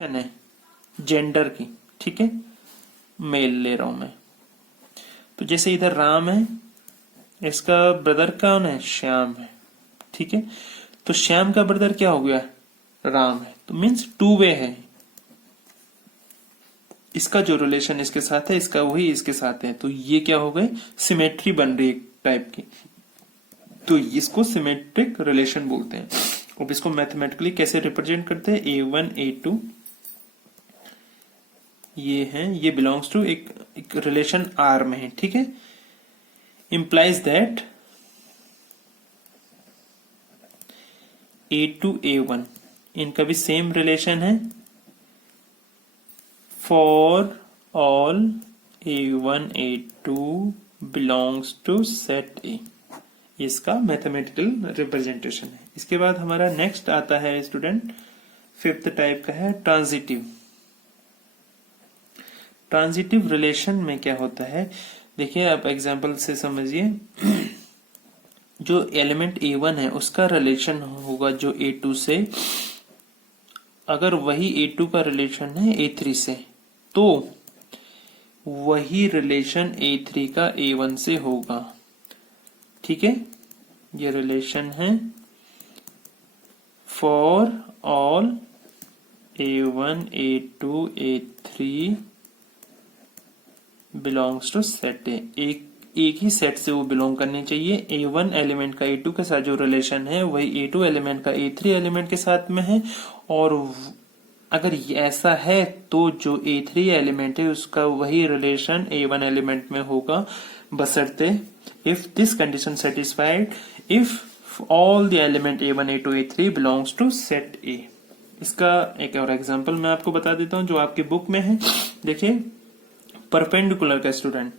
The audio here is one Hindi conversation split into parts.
है जेंडर की, ठीक है, मेल ले रहा हूं मैं। तो जैसे इधर राम है, इसका ब्रदर कौन है? श्याम है, ठीक है। तो श्याम का ब्रदर क्या हो गया? राम है, तो मीन्स टू वे है। इसका जो रिलेशन इसके साथ है, इसका वही इसके साथ है, तो ये क्या हो गए? सिमेट्री बन रही है टाइप की, तो इसको सिमेट्रिक रिलेशन बोलते हैं। अब इसको मैथमेटिकली कैसे रिप्रेजेंट करते हैं? A1 A2 ये है, ये बिलोंग्स टू एक रिलेशन R में है, ठीक है। इंप्लाइज दैट A2 A1 इनका भी सेम रिलेशन है for all A1 A2 belongs to set A। इसका मैथमेटिकल रिप्रेजेंटेशन है। इसके बाद हमारा नेक्स्ट आता है स्टूडेंट, फिफ्थ टाइप का है ट्रांजिटिव। ट्रांजिटिव रिलेशन में क्या होता है, देखिए आप एग्जांपल से समझिए। जो एलिमेंट A1 है उसका रिलेशन होगा जो A2 से, अगर वही A2 का रिलेशन है A3 से, तो वही रिलेशन A3 का A1 से होगा, ठीक है। ये रिलेशन है for all A1 A2 A3 belongs to set A. एक ही सेट से वो बिलोंग करने चाहिए। A1 एलिमेंट का A2 के साथ जो रिलेशन है वही A2 एलिमेंट का A3 एलिमेंट के साथ में है, और अगर ऐसा है तो जो A3 एलिमेंट है उसका वही रिलेशन A1 एलिमेंट में होगा, बशर्ते if this condition satisfied if all the element A1 A2 A3 belongs to set A। इसका एक और एग्जांपल मैं आपको बता देता हूं जो आपकी बुक में है। देखिए परपेंडिकुलर का स्टूडेंट,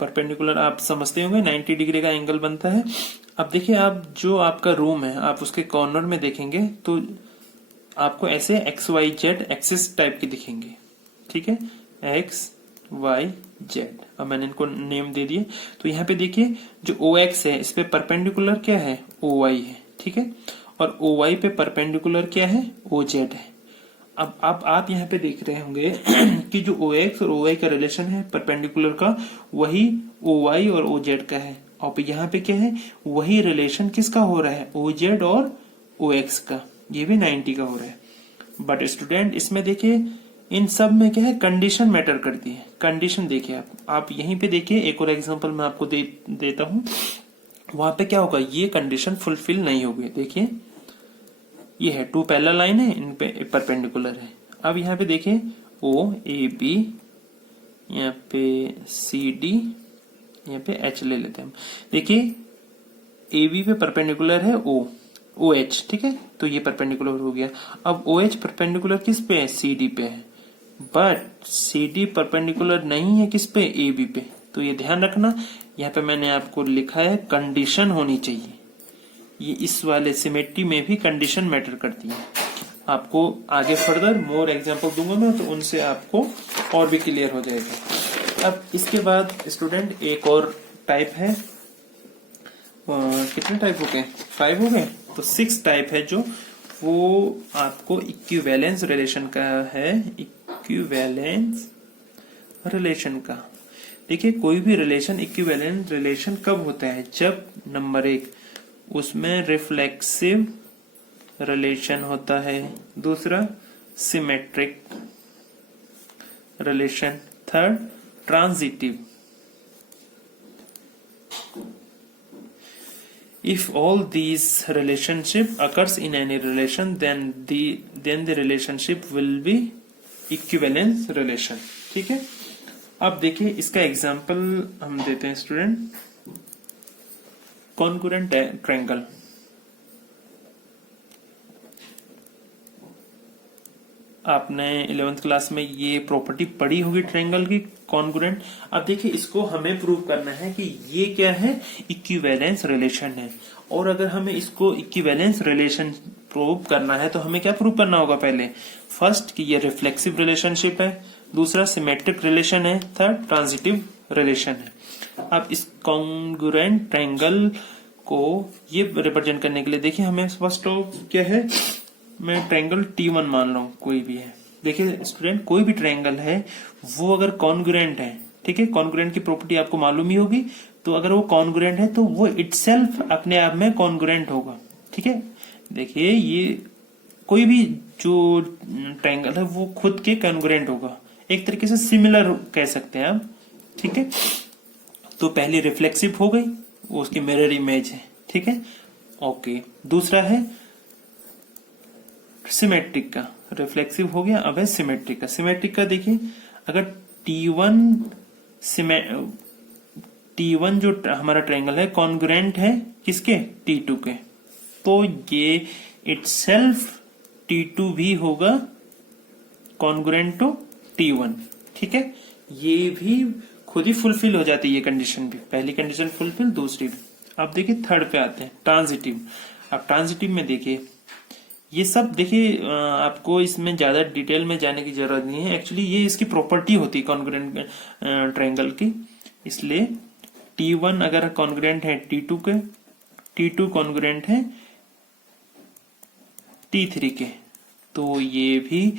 परपेंडिकुलर आप समझते होंगे 90 डिग्री का एंगल बनता है। अब देखिए आप जो आपका रूम है, आप उसके कॉर्नर में देखेंगे तो आपको ऐसे XYZ एक्सिस टाइप के दिखेंगे, ठीक है, XYZ। अब मैंने इनको नेम दे दिए। तो यहाँ पे देखिए जो OX है इस पे परपेंडिकुलर क्या है? OY है, ठीक है, और OY पे परपेंडिकुलर क्या है? OZ है। अब आप यहाँ पे देख रहे होंगे कि जो OX और OY का रिलेशन है परपेंडिकुलर का, वही OY और OZ का है। और यहाँ पे क्या है? वही रिलेशन किसका हो रहा है? OZ और OX का, ये भी 90 का हो रहा है। बट स्टूडेंट इसमें देखिए इन सब में क्या है? कंडीशन मैटर करती है। कंडीशन देखिए आप यहीं पे देखिए, एक और एग्जांपल मैं आपको देता हूं। वहां पे क्या होगा? ये कंडीशन फुलफिल नहीं होगी। देखिए ये है 2 पैरेलल लाइन है, इन पे परपेंडिकुलर है। अब यहाँ पे देखिए OAB, यहाँ पे CD, यहाँ पे H ले लेते हैं हम। देखिए AB पे परपेंडिकुलर है OH, ठीक है, तो ये परपेंडिकुलर हो गया। अब OH परपेंडिकुलर किस पे है? CD पे है, बट CD परपेंडिकुलर नहीं है किस पे? AB पे। तो ये ध्यान रखना, यहाँ पे मैंने आपको लिखा है कंडीशन होनी चाहिए। ये इस वाले सिमेट्री में भी कंडीशन मैटर करती है। आपको आगे फर्दर मोर एग्जांपल दूंगा मैं, तो उनसे आपको और भी क्लियर हो जाएगा। अब इसके बाद स्टूडेंट एक और टाइप है, कितने टाइप हो गए? 5 हो गए। तो 6 टाइप है जो वो आपको इक्विवेलेंस रिलेशन का है। इक्विवेलेंस रिलेशन का देखिए, कोई भी रिलेशन इक्विवेलेंट रिलेशन कब होता है? जब नंबर 1 उसमें रिफ्लेक्सिव रिलेशन होता है, दूसरा symmetric relation, third transitive. If all these relationship occurs in any relation, then the relationship will be equivalence relation, ठीक है। अब देखिए इसका एग्जांपल हम देते हैं स्टूडेंट, कॉन्ग्रुएंट ट्रायंगल। आपने 11th क्लास में ये प्रॉपर्टी पढ़ी होगी ट्रायंगल की, कॉन्ग्रुएंट। अब देखिए इसको हमें प्रूव करना है कि ये क्या है? इक्विवेलेंस रिलेशन है। और अगर हमें इसको इक्विवेलेंस रिलेशन प्रूव करना है तो हमें क्या प्रूव करना होगा? पहले फर्स्ट कि ये रिफ्लेक्सिव रिलेशनशिप है, दूसरा सिमेट्रिक रिलेशन है, थर्ड ट्रांजिटिव रिलेशन है। अब इस कॉन्ग्रुएंट ट्रायंगल को ये रिप्रेजेंट करने के लिए देखिए हमें फर्स्ट ऑफ क्या है? मैं ट्रायंगल T1 मान लो कोई भी है। देखिए स्टूडेंट, कोई भी ट्रायंगल है वो अगर कॉन्ग्रुएंट है, ठीक है, कॉन्ग्रुएंट की प्रॉपर्टी आपको मालूम ही होगी, तो अगर वो कॉन्ग्रुएंट है तो वो इटसेल्फ अपने आप में कॉन्ग्रुएंट होगा, ठीक है। देखिए ये कोई भी जो ट्रायंगल है वो खुद के कॉन्ग्रुएंट होगा, एक तरीके से सिमिलर कह सकते हैं आप, ठीक है। तो पहली रिफ्लेक्सिव हो गई, वो उसकी मिरर इमेज है, ठीक है, ओके। दूसरा है सिमेट्रिक का, रिफ्लेक्सिव हो गया, अब है सिमेट्रिक का। सिमेट्रिक का देखिए, अगर T1 जो हमारा ट्रायंगल है कॉन्ग्रुएंट है किसके, T2 के, तो ये इटसेल्फ T2 भी होगा कॉन्ग्रुएंट टू T1, ठीक है। ये भी खुद ही फुलफिल हो जाती है ये कंडीशन भी, पहली कंडीशन फुलफिल, दूसरी भी। अब देखिए थर्ड पे आते हैं, ट्रांजिटिव। अब ट्रांजिटिव में देखिए ये सब, देखिए आपको इसमें ज्यादा डिटेल में जाने की जरूरत नहीं है, एक्चुअली ये इसकी प्रॉपर्टी होती है कॉन्ग्रुएंट ट्रायंगल की। इसलिए T1 अगर कॉन्ग्रुएंट है T2 के, T2 कॉन्ग्रुएंट है T3 के, तो ये भी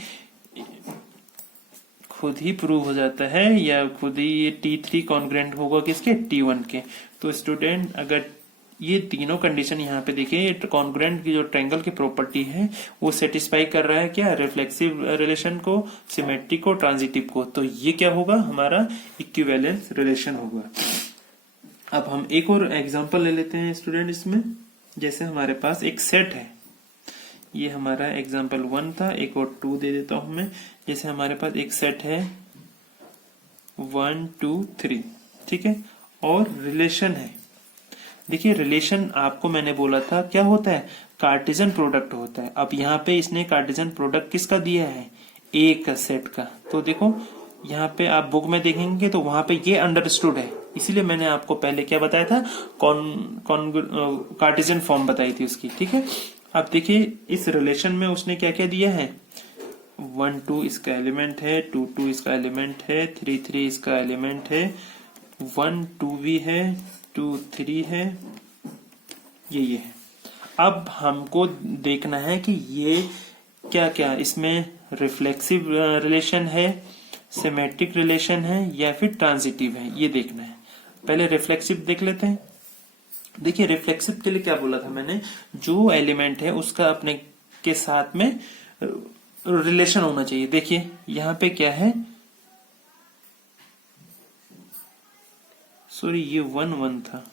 खुद ही प्रूव हो जाता है, या खुद ही ये T3 कॉन्ग्रुएंट होगा किसके, T1 के। तो स्टूडेंट अगर ये तीनों कंडीशन यहाँ पे देखिए, कॉन्ग्रुएंट की जो ट्रायंगल की प्रॉपर्टी है वो सेटिस्फाई कर रहा है क्या, रिफ्लेक्सिव रिलेशन को, सिमेट्रिक को, ट्रांजिटिव को, तो ये क्या होगा, हमारा इक्विवेलेंस रिलेशन होगा। अब हम एक और एग्जांपल ले लेते हैं स्टूडेंट इसमें। जैसे हमारे पास एक सेट है, ये हमारा एग्जांपल 1 था, एक और 2 दे देता हूं मैं। जैसे हमारे पास एक सेट है 1 2 3, ठीक है, और रिलेशन है। देखिए रिलेशन आपको मैंने बोला था क्या होता है, कार्टेशियन प्रोडक्ट होता है। अब यहाँ पे इसने कार्टेशियन प्रोडक्ट किसका दिया है, एक सेट का। तो देखो यहाँ पे आप बुक में देखेंगे तो वहां पे ये अंडरस्टूड है, इसीलिए मैंने आपको पहले क्या बताया था, कार्टेशियन फॉर्म बताई थी उसकी, ठीक है। अब देखिए इस रिलेशन में उसने क्या क्या दिया है, 1 2 इसका एलिमेंट है, 2 2 इसका एलिमेंट है, 3 3 इसका एलिमेंट है, 1 2 भी है, 2 3 है, ये है। अब हमको देखना है कि ये क्या क्या इसमें रिफ्लेक्सिव रिलेशन है, सिमेट्रिक रिलेशन है, या फिर ट्रांजिटिव है, ये देखना है। पहले रिफ्लेक्सिव देख लेते हैं। देखिए रिफ्लेक्सिव के लिए क्या बोला था मैंने, जो एलिमेंट है उसका अपने के साथ में रिलेशन होना चाहिए। देखिए यहाँ पे क्या है, सॉरी ये 1 1 था,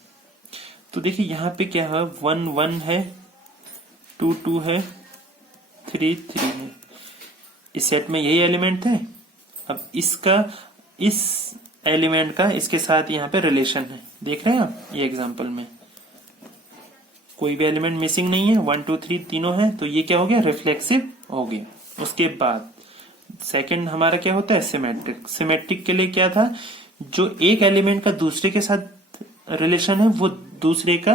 तो देखिए यहाँ पे क्या है, 1 1 है, 2 2 है, 3 3 है। इस सेट में यही एलिमेंट थे। अब इसका इस एलिमेंट का इसके साथ यहाँ पे रिलेशन है, देख रहे हैं आप ये एग्जांपल में कोई भी एलिमेंट मिसिंग नहीं है, 1 2 3 तीनों है, तो ये क्या हो गया, रिफ्लेक्सिव हो गया। उसके बाद सेकंड हमारा क्या होता है, सिमेट्रिक। सिमेट्रिक के लिए क्या था, जो एक एलिमेंट का दूसरे के साथ रिलेशन है वो दूसरे का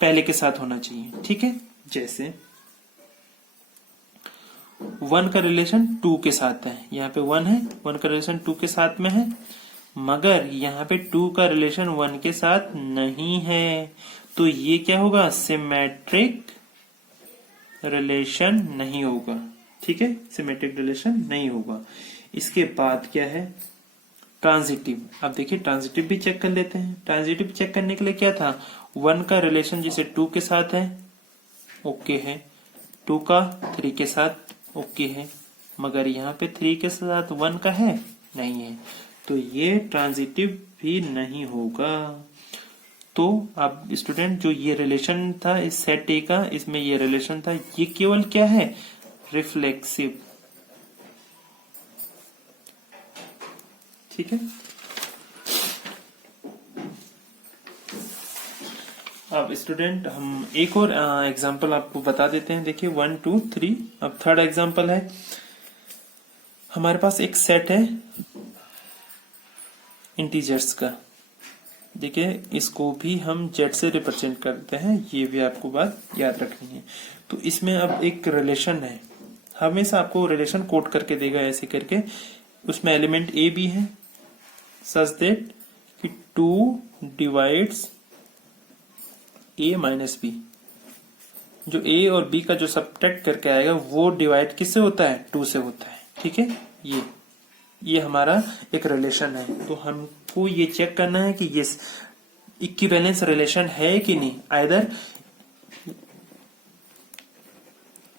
पहले के साथ होना चाहिए, ठीक है। जैसे 1 का रिलेशन 2 के साथ है, यहाँ पे 1 है, 1 का रिलेशन 2 के साथ में है, मगर यहाँ पे 2 का रिलेशन 1 के साथ नहीं है, तो ये क्या होगा, सिमेट्रिक रिलेशन नहीं होगा, ठीक है, सिमेट्रिक रिलेशन नहीं होगा। इसके बाद क्या है, ट्रांजिटिव। अब देखिए ट्रांजिटिव भी चेक कर लेते हैं। ट्रांजिटिव चेक करने के लिए क्या था, 1 का रिलेशन जैसे 2 के साथ है, ओके है, 2 का 3 के साथ ओके है, मगर यहाँ पे 3 के साथ 1 का है नहीं है, तो ये ट्रांजिटिव भी नहीं होगा। तो अब स्टूडेंट जो ये रिलेशन था इस सेट ए का, इसमें ये रिलेशन था, ये केवल क्या है, रिफ्लेक्सिव, ठीक है। अब स्टूडेंट हम एक और एग्जांपल आपको बता देते हैं। देखिए 1 2 3, अब थर्ड एग्जांपल है, हमारे पास एक सेट है इंटीजर्स का। देखिए इसको भी हम जेड से रिप्रेजेंट करते हैं, ये भी आपको बात याद रखनी है। तो इसमें अब एक रिलेशन है, हमेशा आपको रिलेशन कोट करके देगा ऐसे करके, उसमें एलिमेंट ए भी है, सच दैट कि 2 डिवाइड्स ए माइनस बी, जो ए और बी का जो सब्ट्रैक्ट करके आएगा वो डिवाइड किससे होता है, 2 से होता है। ठीक है, ये हमारा एक रिलेशन है। तो हमको ये चेक करना है कि ये इक्विवेलेंस रिलेशन है कि नहीं, आइदर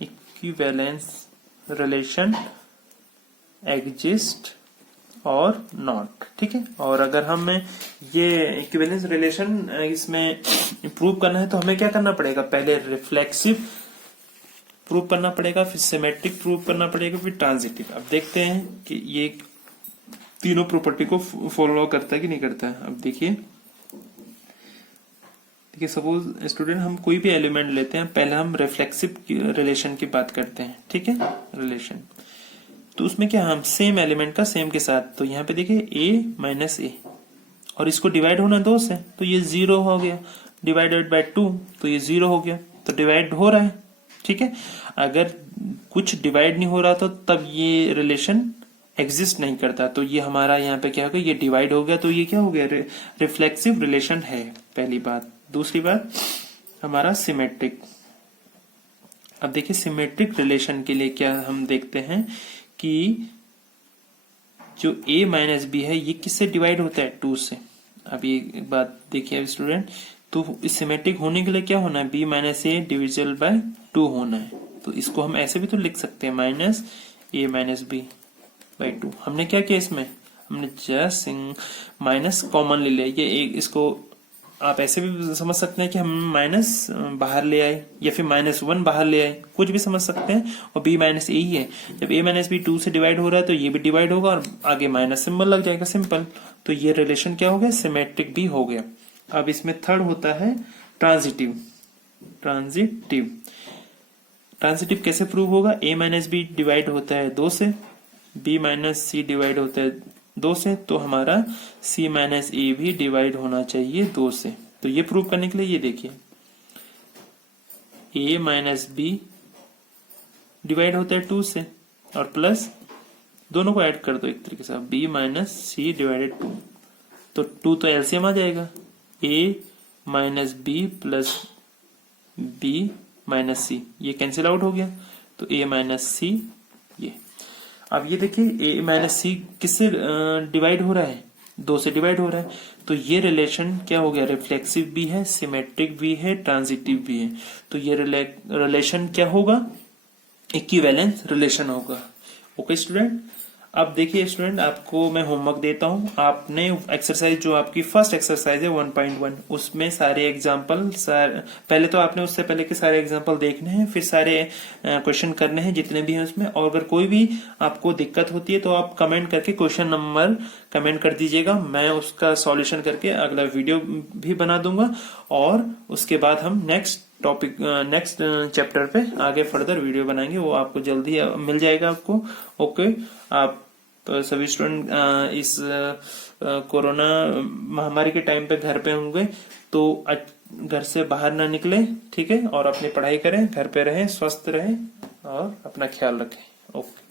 इक्विवेलेंस रिलेशन एग्जिस्ट और नॉट। ठीक है, और अगर हमें ये इक्विवेलेंस रिलेशन इसमें प्रूव करना है तो हमें क्या करना पड़ेगा, पहले रिफ्लेक्सिव प्रूव करना पड़ेगा, फिर सिमेट्रिक प्रूव करना पड़ेगा, फिर ट्रांजिटिव। अब देखते हैं कि ये तीनों प्रॉपर्टी को फॉलो करता है कि नहीं करता है। अब देखिए सपोज स्टूडेंट हम कोई भी एलिमेंट लेते हैं, पहले हम रिफ्लेक्सिव रिलेशन की बात करते हैं। ठीक है, रिलेशन तो उसमें क्या, हम सेम एलिमेंट का सेम के साथ, तो यहाँ पे देखिए a माइनस ए, और इसको डिवाइड होना 2 से, तो ये 0 हो गया, डिवाइडेड बाय 2 तो ये 0 हो गया, तो डिवाइड हो रहा है। ठीक है, अगर कुछ डिवाइड नहीं हो रहा तो तब ये रिलेशन एग्जिस्ट नहीं करता, तो ये हमारा यहाँ पे क्या हो गया, ये डिवाइड हो गया, तो ये क्या हो गया, रिफ्लेक्सिव रिलेशन है, पहली बात। दूसरी बात हमारा सिमेट्रिक। अब देखिए सिमेट्रिक रिलेशन के लिए क्या हम देखते हैं कि जो a माइनस बी है ये किससे डिवाइड होता है, 2 से। अब ये एक बात देखिए स्टूडेंट, तो इस सिमेट्रिक होने के लिए क्या होना है, b minus A divisible by 2 होना है। तो इसको हम ऐसे भी तो लिख सकते हैं, minus a minus B by 2। हमने क्या किया, इसमें हमने जस्ट माइनस कॉमन ले लिया, ये एक, इसको आप ऐसे भी समझ सकते हैं कि हम माइनस बाहर ले आए या फिर -1 बाहर ले आए, कुछ भी समझ सकते हैं। और b माइनस ए ही है, जब a माइनस बी 2 से डिवाइड हो रहा है तो ये भी डिवाइड होगा और आगे माइनस सिंबल लग जाएगा, सिंपल। तो ये रिलेशन क्या हो गया, सिमेट्रिक भी हो गया। अब इसमें थर्ड होता है ट्रांजिटिव। ट्रांजिटिव कैसे प्रूव होगा, a माइनस बी डिवाइड होता है 2 से, b माइनस सी डिवाइड होता है 2 से, तो हमारा c माइनस ए भी डिवाइड होना चाहिए 2 से। तो ये प्रूव करने के लिए ये देखिए a माइनस बी डिवाइड होता है 2 से, और प्लस दोनों को ऐड कर दो एक तरीके से, b माइनस सी डिवाइडेड 2, तो 2 तो एलसीएम आ जाएगा, a minus b plus b minus c, ये कैंसिल आउट हो गया, तो a माइनस सी ये। अब ये देखिए a माइनस सी किससे डिवाइड हो रहा है, 2 से डिवाइड हो रहा है, तो ये रिलेशन क्या हो गया, रिफ्लेक्सिव भी है, सिमेट्रिक भी है, ट्रांजिटिव भी है। तो ये रिलेशन क्या होगा, इक्विवेलेंस रिलेशन होगा। ओके स्टूडेंट, अब देखिए स्टूडेंट आपको मैं होमवर्क देता हूं, आपने एक्सरसाइज जो आपकी फर्स्ट एक्सरसाइज है 1.1 उसमें सारे एग्जाम्पल पहले तो आपने उससे पहले के सारे एग्जाम्पल देखने हैं, फिर सारे क्वेश्चन करने हैं जितने भी हैं उसमें। और अगर कोई भी आपको दिक्कत होती है तो आप कमेंट करके क्वेश्चन नंबर कमेंट कर दीजिएगा, मैं उसका सॉल्यूशन करके अगला वीडियो भी बना दूंगा। और उसके बाद हम नेक्स्ट चैप्टर पे आगे फर्दर वीडियो बनाएंगे, वो आपको जल्दी मिल जाएगा आपको। ओके, आप तो सभी स्टूडेंट इस कोरोना महामारी के टाइम पे घर पे होंगे, तो घर से बाहर ना निकले, ठीक है, और अपनी पढ़ाई करें, घर पे रहें, स्वस्थ रहें और अपना ख्याल रखें। ओके।